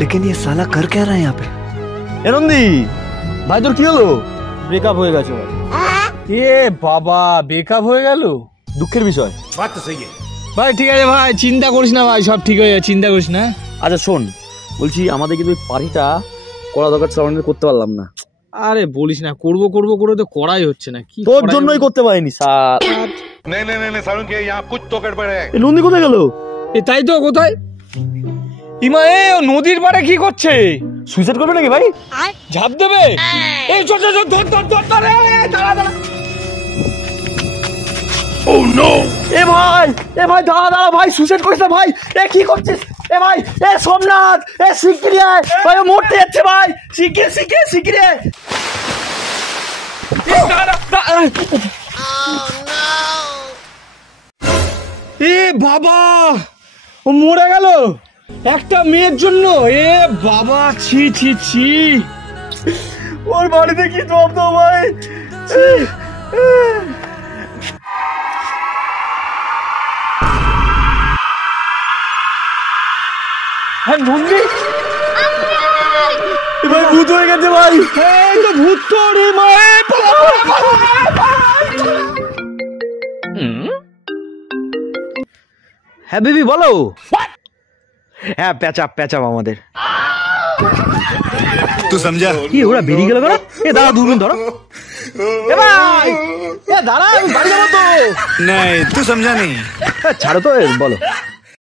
लेकिन ये साला कर क्या रहा है यहाँ पे? নন্দী ভাই তোর কি হলো? ব্রেকআপ হয়ে গেছে ভাই। এ বাবা ব্রেকআপ হয়ে গেল, দুঃখের বিষয়। ভাই ঠিক আছে ভাই, চিন্তা করিস না ভাই, সব ঠিক হয়ে যাবে, চিন্তা করিস না। আচ্ছা শোন, বলছি আমাদের কিন্তু পার্টিটা করা দরকার ছিল, আমরা করতে পারলাম না। আরে বলিস না, করবো করবো করে তো করাই হচ্ছে না। কি তোর জন্যই করতে পারিনি স্যার। নন্দী কোথায় গেল? এ তাই তো, কোথায় ইমা? এ ও নদীর পাড়ে কি করছে? সুইসাইড করবে নাকি ভাই? ঝাঁপ দেবে? এই চল চল চল, ধর ধর ধর ধর, দাঁড়া দাঁড়া। ও নো! এ ভাই দাঁড়া দাঁড়া ভাই, সুইসাইড করিস না ভাই। এ কি করছিস? এ ভাই, এ সোমনাথ, এ শিগগিরি আয় ভাই, ও মরতে যাচ্ছে ভাই। শিগগিরি আয়। এ বাবা, ও মরে গেল একটা মেয়ের জন্য। এ বাবা, ছি ছি ছি। ওর বাড়িতে কি জব দাও ভাই। হ্যাঁ নন্দী ভাই ভূত হয়ে গেছে ভাই। এই তো ভূত তো রে মা। হ্যাঁ বেবি বলো। হ্যাঁ প্যাচাপ আমাদের। तू समझा? কি ওরা বেরিয়ে গেল কেন? এ দাঁড়া, 2 মিনিট ধরো। এ ভাই, এ দাঁড়া, আমি বাড়ি যাবো তো। नहीं, तू समझा नहीं। ছাড়ো তো, বলো।